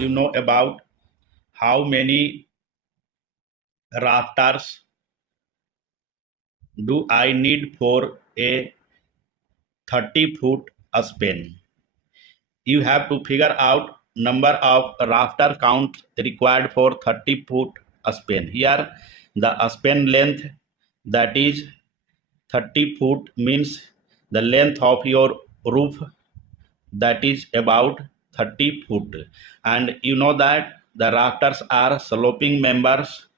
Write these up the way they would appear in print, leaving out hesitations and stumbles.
you know about how many rafters do I need for a 30-foot span. You have to figure out number of rafter count required for 30-foot span. Here the span length, that is 30 foot, means the length of your roof, that is about 30 foot. And you know that the rafters are sloping members,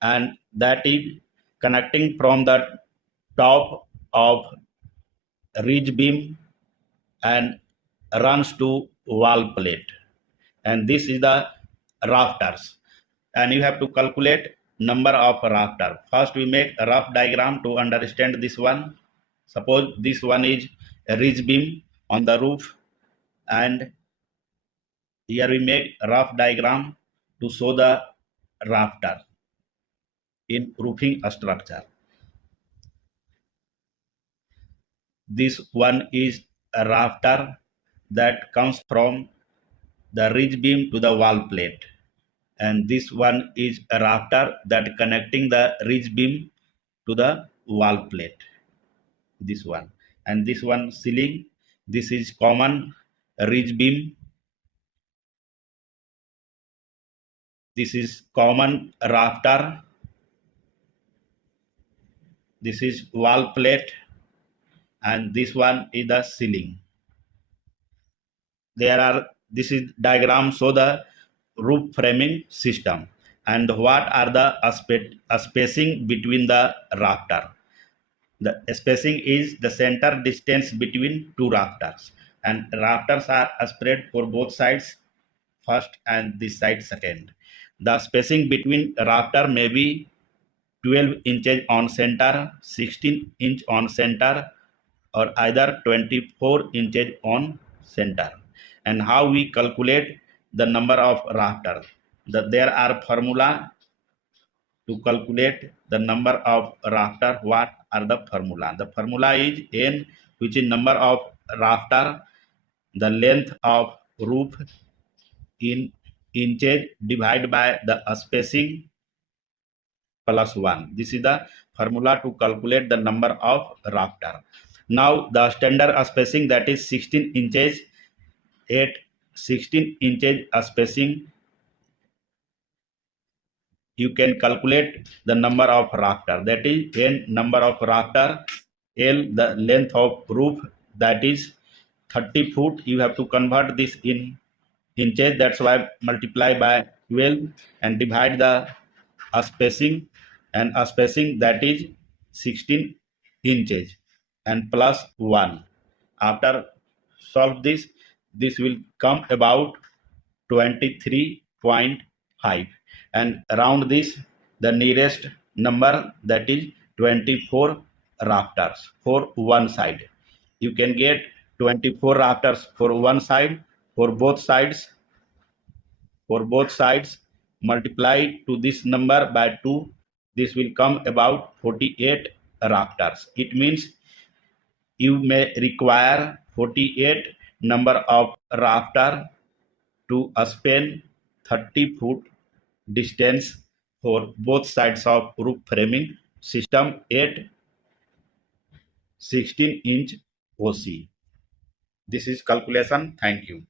and that is connecting from the top of ridge beam and runs to wall plate, and this is the rafters. And you have to calculate number of rafter. First we make a rough diagram to understand this one. Suppose this one is a ridge beam on the roof, and here we make a rough diagram to show the rafter in roofing structure. This one is a rafter that comes from the ridge beam to the wall plate, and this one is a rafter that connecting the ridge beam to the wall plate, this one. And this one ceiling, this is common ridge beam, this is common rafter, this is wall plate, and this one is the ceiling. This is diagram show the roof framing system and what are the spacing between the rafter. The spacing is the center distance between two rafters, and rafters are spread for both sides first and this side second. The spacing between rafter may be 12 inches on center, 16 inch on center, or either 24 inches on center. And how we calculate the number of rafters? There are formula to calculate the number of rafter. What are the formula? The formula is n, which is number of rafter, the length of roof in inches divided by the spacing plus 1. This is the formula to calculate the number of rafter. Now the standard spacing, that is 16 inches. At 16 inches spacing, you can calculate the number of rafter, that is n number of rafter, L the length of roof, that is 30 foot. You have to convert this in inches, that's why multiply by 12 and divide the spacing, and spacing that is 16 inches and plus 1. After solve this will come about 23.5, and around this the nearest number, that is 24 rafters for one side. You can get 24 rafters for one side. For both sides multiply to this number by 2, this will come about 48 rafters. It means you may require 48 number of rafter to span 30 foot distance for both sides of roof framing system at 16 inch OC. This is calculation. Thank you.